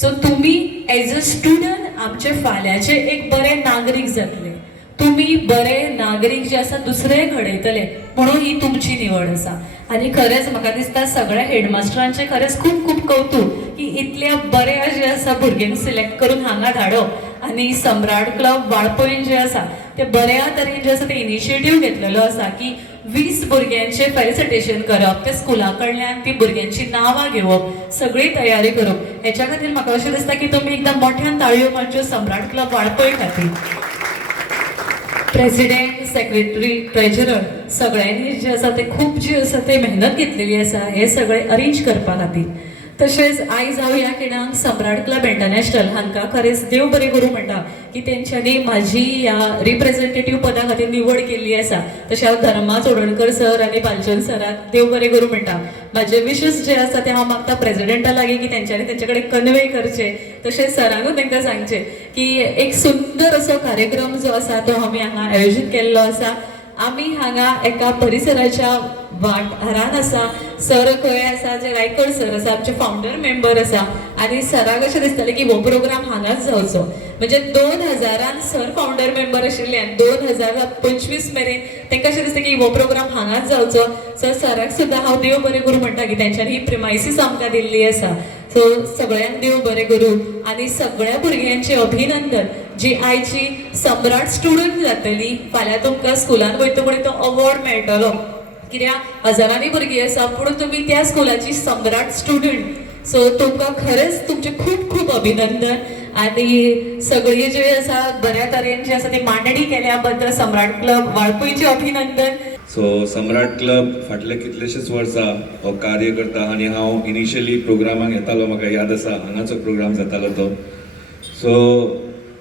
सो तुम्ही as a student आमचे फाल्यांचे एक बरे नागरीक जातले, तुम्ही बरे नागरीक जे आसा दुसरे घडयतले म्हणून ही तुमची निवड आसा. आणि खरेंच म्हाका दिसता सगळ्या हेडमास्टरांचे खरेंच खूब खूब कौतुक की इतल्या बऱ्या जे आसा भुरग्यांक सिलेक्ट करून हांगा धाडप आणि सम्राट क्लब वाळपय जे आसा ते बऱ्या तरेन जे आसा ते इनिशिएटीव घेतलेलो आसा की 20 भुरग्यांचे फेलिसिटेशन करप, ते स्कुला कडल्यान ती भुरग्यांची नांवां घेवप, सगळी तयारी करप. हेच्या खातीर म्हाका अशें दिसता की तुमी एकदम मोठ्यान ताळयो मारच्यो सम्राट क्लब वाळपय खातीर. प्रेसिडेंट, सेक्रेटरी, ट्रेजरर सगळ्यांनी जे आसा ते खूप जी आसा ते मेहनत घेतलेली आसा हे सगळे अरेंज करपा खातीर. तशेंच आयज हांव ह्या खिणाक सम्राट क्लब इंटरनॅशनल हांकां खरेंच देव बरें करूं म्हणटा की तेंच्यांनी म्हाजी ह्या रिप्रेझेंटेटीव पदा खातीर निवड केल्ली आसा. तशें हांव धर्मा चोडणकर सर आनी बालचंद सराक देव बरें करूं म्हणटा. म्हाजे विशेस जे आसा ते हांव मागता प्रेसिडेंटा लागीं की तेंच्यांनी तेंचे कडेन कन्वे करचे. तशेंच सरांकूय तांकां सांगचे की एक सुंदर असो कार्यक्रम जो आसा तो आमी हांगा आयोजीत केल्लो आसा. आमी हांगा एका परिसराच्या वाठारान आसा. सर खंय आसा जे रायकड सर आसा आमचे फाउंडर मेंबर आसा आनी सराक अशें दिसतालें की हो प्रोग्राम हांगाच जावचो. म्हणजे 2000 सर फाउंडर मेंबर आशिल्ल्यान 2025 मेरेन तांकां अशें दिसता की हो प्रोग्राम हांगाच जावचो. सो सराक सुद्दां हांव देव बरें करूं म्हणटा की तेंच्यांनी ही प्रिमायसीस आमकां दिल्ली आसा. सो सगळ्यांक देव बरें करूं आनी सगळ्या भुरग्यांचे अभिनंदन. जी आयची सम्राट स्टुडंट जातली, फाल्यां तुमकां स्कुलान वयतकूच तो अवॉर्ड मेळटलो कित्याक हजारांनी भुरगीं आसा पूण तुमी त्या स्कुलाची सम्राट स्टुडंट. सो तुमकां खरेंच तुमचे खूब खूब अभिनंदन आनी सगळी जे आसा बऱ्या तरेन जे आसा ती मांडणी केल्या बद्दल सम्राट क्लब वाळपयचे अभिनंदन. सो सम्राट क्लब फाटले कितलेशेच वर्सां हो कार्य करता आनी हांव इनिशियली प्रोग्रामाक येतालो, म्हाका याद आसा हांगाचो प्रोग्राम जातालो तो. सो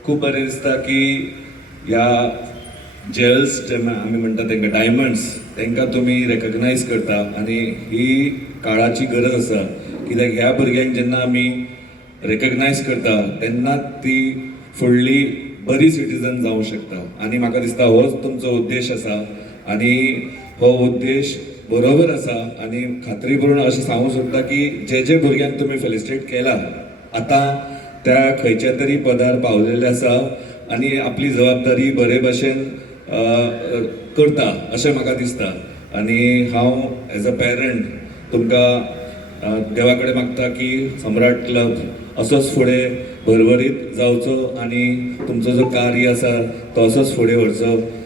खूब बरें दिसता की ह्या जेल्स जेन्ना आमी म्हणटा तांकां डायमंड्स तांकां तुमी रेकग्नायज करता आनी ही काळाची गरज आसा. कित्याक ह्या भुरग्यांक जेन्ना आमी रेकग्नायज करता तेन्ना ती फुडली बरी सिटीजन जावंक शकता. आनी म्हाका दिसता होच तुमचो उद्देश आसा आनी हो उद्देश बरोबर आसा. आनी खात्रीपूर्ण अशें सांगूंक सोदता की जे जे भुरग्यांक तुमी फेलिसिटेट केला आतां त्या खंयच्या तरी पदार पावलेले आसा आनी आपली जबाबदारी बरे भशेन करता अशें म्हाका दिसता. आनी हांव एज अ पेरंट तुमकां देवा कडेन मागता की सम्राट क्लब असोच फुडें भरभरीत जावचो आनी तुमचो जो कार्य आसा तो असोच फुडें व्हरचो.